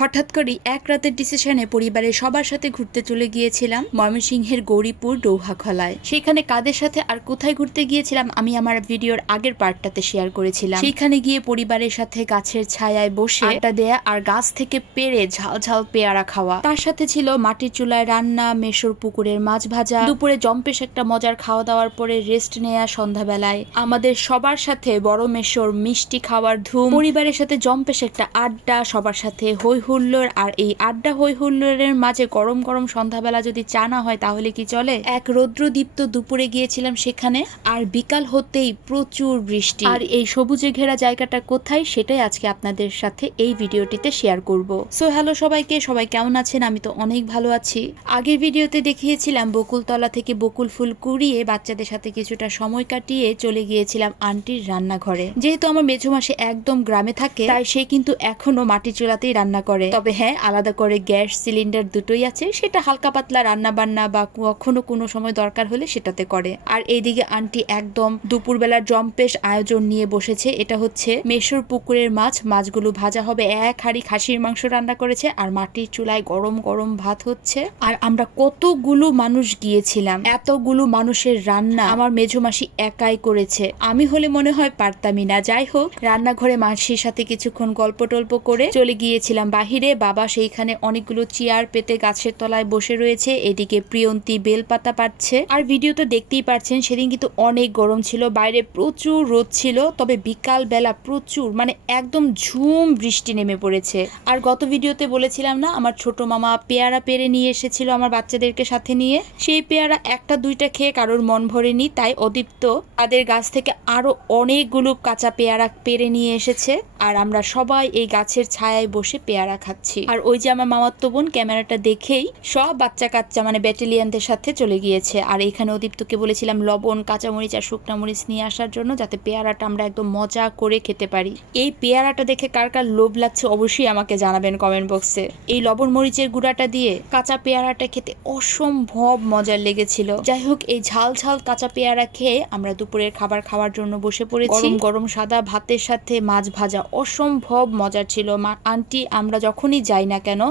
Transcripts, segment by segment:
হঠাৎ করেই এক রাতের ডিসিশনে পরিবারের সবার সাথে ঘুরতে চলে গিয়েছিলাম ময়মনসিংহের গৌরীপুর ডৌহাখলায়। সেখানে কাদের সাথে আর কোথায় ঘুরতে গিয়েছিলাম আমি আমার ভিডিওর আগের পার্টটাতে শেয়ার করেছিলাম। সেখানে গিয়ে পরিবারের সাথে গাছের ছায়ায় বসে আড্ডা দেয়া আর গাছ থেকে পেড়ে ঝাল ঝাল পেয়ারা খাওয়া। তার সাথে ছিল মাটির চুলায় রান্না, মেশোর পুকুরের মাছ ভাজা, দুপুরে জম্পেশ একটা মজার খাওয়া দাওয়ার পরে রেস্ট নেয়া সন্ধ্যাবেলায় আমাদের সবার সাথে বড় মেশোর মিষ্টি খাওয়ার ধুম, পরিবারের সাথে জম্পেশ একটা আড্ডা, সবার সাথে হই হুল্লোড়। আর এই আড্ডা হই হুল্লোড়ের মাঝে গরম গরম সন্ধ্যাবেলা যদি চা না হয় তাহলে কি চলে। এক রৌদ্রদীপ্ত দুপুরে গিয়েছিলাম সেখানে, আর বিকাল হতেই প্রচুর বৃষ্টি। আর এই সবুজে ঘেরা জায়গাটা কোথায় সেটাই আজকে আপনাদের সাথে এই ভিডিওটিতে শেয়ার করব। সো হ্যালো সবাইকে, সবাই কেমন আছেন? আমি তো অনেক ভালো আছি। আগের ভিডিওতে দেখিয়েছিলাম বকুলতলা থেকে বকুল ফুল কুড়িয়ে বাচ্চাদের সাথে কিছুটা সময় কাটিয়ে চলে গিয়েছিলাম আন্টির রান্নাঘরে। যেহেতু আমার মেঝোমাসি একদম গ্রামে থাকে তাই সে কিন্তু এখনো মাটির চুলাতেই রান্না করে। তবে হ্যাঁ, আলাদা করে গ্যাস সিলিন্ডার দুটোই আছে, সেটা হালকা পাতলা রান্না বান্না বা কখনো কোনো সময় দরকার হলে সেটাতে করে। আর এইদিকে আন্টি একদম দুপুরবেলার জম্পেশ আয়োজন নিয়ে বসেছে। এটা হচ্ছে মেশোর পুকুরের মাছ, মাছগুলো ভাজা হবে, এক হাঁড়ি খাসির মাংস রান্না করেছে, আর মাটির চুলায় গরম গরম ভাত হচ্ছে। আর আমরা কতগুলো মানুষ গিয়েছিলাম, এতগুলো মানুষের রান্না আমার মেঝোমাসি একাই করেছে। আমি হলে মনে হয় পারতামই না। যাই হোক, রান্নাঘরে মাসির সাথে কিছুক্ষণ গল্প টল্প করে চলে গিয়েছিলাম বাহিরে। বাবা সেইখানে অনেকগুলো চেয়ার পেতে গাছের তলায় বসে রয়েছে, এদিকে প্রিয়ন্তী বেলপাতা পাচ্ছে। আর ভিডিও তো দেখতেই পাচ্ছেন, সেদিন কিন্তু অনেক গরম ছিল, বাইরে প্রচুর রোদ ছিল। তবে বিকাল বেলা প্রচুর মানে একদম ঝুম বৃষ্টি নেমে পড়েছে। আর গত ভিডিওতে বলেছিলাম না, আমার ছোট মামা পেয়ারা পেরে নিয়ে এসেছিল আমার বাচ্চাদেরকে সাথে নিয়ে। সেই পেয়ারা একটা দুইটা খেয়ে কারোর মন ভরেনি, তাই অদীপ্ত তাদের গাছ থেকে আরো অনেকগুলো কাঁচা পেয়ারা পেরে নিয়ে এসেছে। আর আমরা সবাই এই গাছের ছায়ায় বসে পেয়ারা খাচ্ছি। আর ওই যে আমার মামাতো বোন ক্যামেরাটা দেখেই সব বাচ্চা কাচ্চা মানে ব্যাটালিয়ানদের সাথে চলে গিয়েছে। আর এখানে অদীপ্তকে বলেছিলাম লবণ, কাঁচামরিচ আর শুকনা মরিচ নিয়ে আসার জন্য, যাতে পেয়ারাটা আমরা একদম মজা করে খেতে পারি। এই পেয়ারাটা দেখে কার কার লোভ লাগছে অবশ্যই আমাকে জানাবেন কমেন্ট বক্সে। এই লবণ মরিচের গুঁড়াটা দিয়ে কাঁচা পেয়ারাটা খেতে অসম্ভব মজার লেগেছিল। যাই হোক, এই ঝাল ঝাল কাঁচা পেয়ারা খেয়ে আমরা দুপুরের খাবার খাওয়ার জন্য বসে পড়েছি। গরম গরম সাদা ভাতের সাথে মাছ ভাজা অসম্ভব মজার ছিল। আন্টি আমরা যখনই যাই না কেন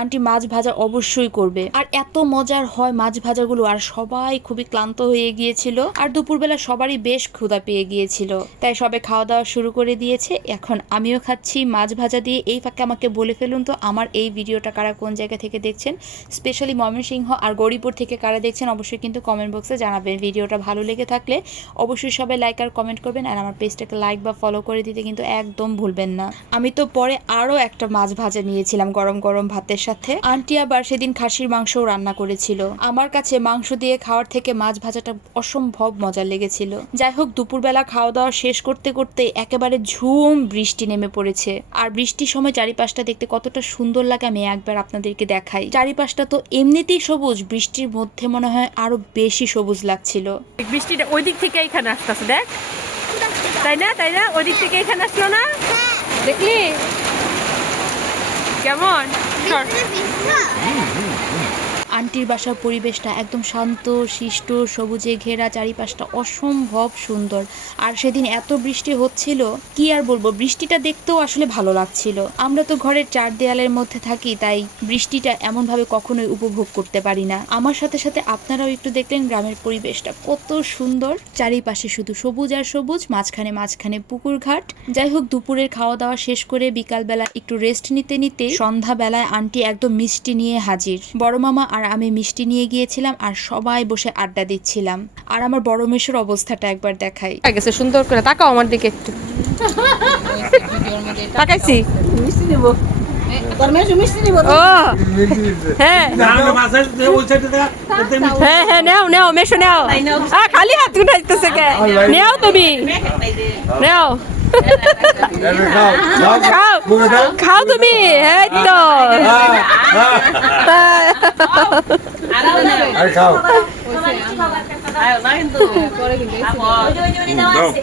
আন্টি মাছ ভাজা অবশ্যই করবে, আর এত মজার হয় মাছ ভাজাগুলো। আর সবাই খুবই ক্লান্ত হয়ে গিয়েছিল, আর দুপুরবেলা সবারই বেশ ক্ষুধা পেয়ে গিয়েছিল, তাই সবাই খাওয়া দাওয়া শুরু করে দিয়েছে। এখন আমিও খাচ্ছি মাছ ভাজা দিয়ে। এই ফাঁকে আমাকে বলে ফেলুন তো, আমার এই ভিডিওটা কারা কোন জায়গা থেকে দেখছেন, স্পেশালি ময়মনসিংহ আর গৌরীপুর থেকে কারা দেখছেন অবশ্যই কিন্তু কমেন্ট বক্সে জানাবেন। ভিডিওটা ভালো লেগে থাকলে অবশ্যই সবাই লাইক আর কমেন্ট করবেন, আর আমার পেজটাকে লাইক বা ফলো করে দিতে কিন্তু একদম ভুলবেন না। আমি তো পরে আরো একটা মাছ ভাজা নিয়েছিলাম গরম গরম ভাতের সাথে। আন্টি আবার সেদিন খাসির মাংসও রান্না করেছিল। আমার কাছে মাংস দিয়ে খাওয়ার থেকে মাছ ভাজাটা অসম্ভব মজার লেগেছিল। যাই হোক, দুপুরবেলা খাওয়া দাওয়া শেষ করতে করতে একেবারে ঝুম বৃষ্টি নেমে পড়েছে। আর বৃষ্টির সময় চারিপাশটা দেখতে কতটা সুন্দর লাগে আমি একবার আপনাদেরকে দেখাই। চারিপাশটা তো এমনিতেই সবুজ, বৃষ্টির মধ্যে মনে হয় আরো বেশি সবুজ লাগছিল। বৃষ্টিটা ওই দিক থেকে এখানে আসতেছে, দেখ, তাই না? তাই না? ওই দিক থেকে এখানে আসলো না? দেখলি কেমন? আন্টির বাসার পরিবেশটা একদম শান্ত শিষ্ট, সবুজে ঘেরা, চারিপাশটা অসম্ভব সুন্দর। আর সেদিন এত বৃষ্টি হচ্ছিল, কি আর বলবো, বৃষ্টিটা দেখতেও আসলে ভালো লাগছিল। আমরা তো ঘরের চার দেয়ালের মধ্যে থাকি, তাই বৃষ্টিটা এমনভাবে কখনোই উপভোগ করতে পারি না। আমার সাথে সাথে আপনারাও একটু দেখলেন গ্রামের পরিবেশটা কত সুন্দর, চারিপাশে শুধু সবুজ আর সবুজ, মাঝখানে মাঝখানে পুকুর ঘাট। যাই হোক, দুপুরের খাওয়া দাওয়া শেষ করে বিকালবেলা একটু রেস্ট নিতে নিতে সন্ধ্যাবেলায় আন্টি একদম মিষ্টি নিয়ে হাজির। বড় মামা আর আমি মিষ্টি নিয়ে গিয়েছিলাম, আর সবাই বসে আড্ডা দিচ্ছিলাম। আর আমার বড় মেশোর অবস্থাটা একবার দেখাই। গেছে সুন্দর করে তাকাও আমার দিকে একটু। তাকাইছি। ও হ্যাঁ হ্যাঁ হ্যাঁ, নেও নেও মেশো নেও। খালি হাত উঠাইতেছে কে? নেও তুমি, নেও খাও খাও তুমি। এই তো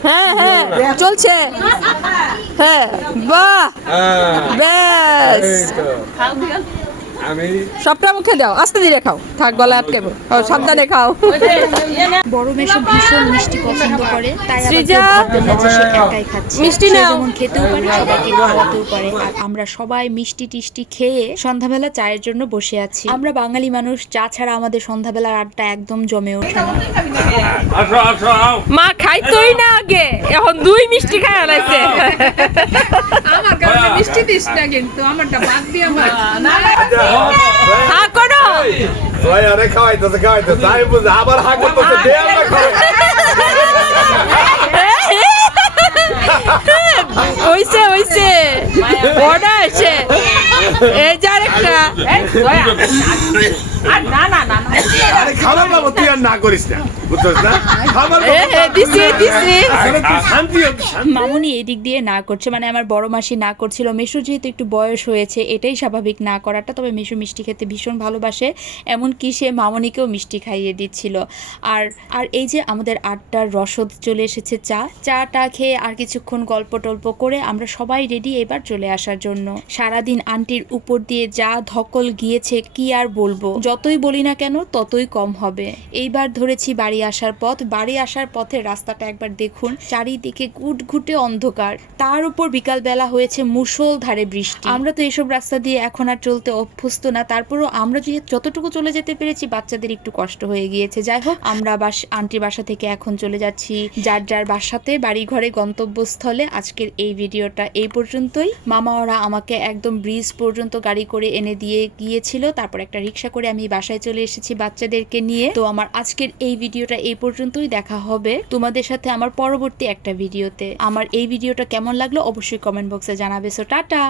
হ্যাঁ হ্যাঁ চলছে। হ্যাঁ বাহ, বেশ সবটা মুখে দাও, আস্তে ধীরে খাও, থাক গলা আটকেবো, সাবধানে খাও। বড় মেশো ভীষণ মিষ্টি পছন্দ করে, তাই আবার সৃজা, কেউ ভাববে না যে সে একাই খাচ্ছে। মিষ্টি সে নাও। যেমন খেতেও পারে, সবাইকে খাওয়াতেও পারে। আর আমরা সবাই মিষ্টি টিষ্টি খেয়ে সন্ধ্যাবেলা চায়ের জন্য বসে আছি। আমরা বাঙালি মানুষ, চা ছাড়া আমাদের সন্ধ্যাবেলার আড্ডা একদম জমে ওঠে না। মা খাইতোই না আগে, এখন 2 মিষ্টি খাই আলাইছে। আমার কাছে মিষ্টি দিস না কিন্তু আমারটা বাদ দিয়ে আমার হা করো। ওই আরে খাওয়াইতেছে তাই বুঝে আবার হা করতেছে দে আমরা খাওয়াই হইছে বড় আছে, এই যার একটা আরে খাবার বাবু তুই আর না করিস না বুঝছস না খাবার দিছি আসলে তুই শান্তি মামুনি এদিক দিয়ে না করছে, মানে আমার বড় মাসি না করছিল। মেশো যেহেতু একটু বয়স হয়েছে, এটাই স্বাভাবিক না করাটা। তবে মেশো মিষ্টি খেতে ভীষণ ভালোবাসে, এমনকি সে মামুনিকেও মিষ্টি খাইয়ে দিচ্ছিল। আর আর এই যে আমাদের আড্ডার রসদ চলে এসেছে, চাটা খেয়ে আর কিছুক্ষণ গল্প টল্প করে আমরা সবাই রেডি এবার চলে আসার জন্য। সারাদিন আন্টির উপর দিয়ে যা ধকল গিয়েছে কি আর বলবো, যতই বলি না কেন ততই কম হবে। এইবার ধরেছি বাড়ি আসার পথ। বাড়ি আসার পথে রাস্তাটা একবার দেখুন, চারিদিকে ঘুটঘুটে অন্ধকার, তার উপর বিকালবেলা হয়েছে মুষলধারে বৃষ্টি। আমরা তো এসব রাস্তা দিয়ে এখন আর চলতে অভ্যস্ত না, তারপরও আমরা যতটুকু চলে যেতে পেরেছি বাচ্চাদের একটু কষ্ট হয়ে গিয়েছে। যাই হোক, আমরা আন্টির বাসা থেকে এখন চলে যাচ্ছি যার যার বাসাতে, বাড়ি ঘরে, গন্তব্যস্থলে। আজকের এই ভিডিওটা এই পর্যন্তই। মামা ওরা আমাকে একদম ব্রিজ পর্যন্ত গাড়ি করে এনে দিয়ে গিয়েছিল, তারপর একটা রিক্সা করে আমি বাসায় চলে এসেছি বাচ্চাদেরকে নিয়ে। তো আমার আজকের এই ভিডিওটা এই পর্যন্তই। দেখা হবে তোমাদের সাথে আমার পরবর্তী একটা ভিডিওতে। আমার এই ভিডিওটা কেমন লাগলো অবশ্যই কমেন্ট বক্সে জানাবে। So tata.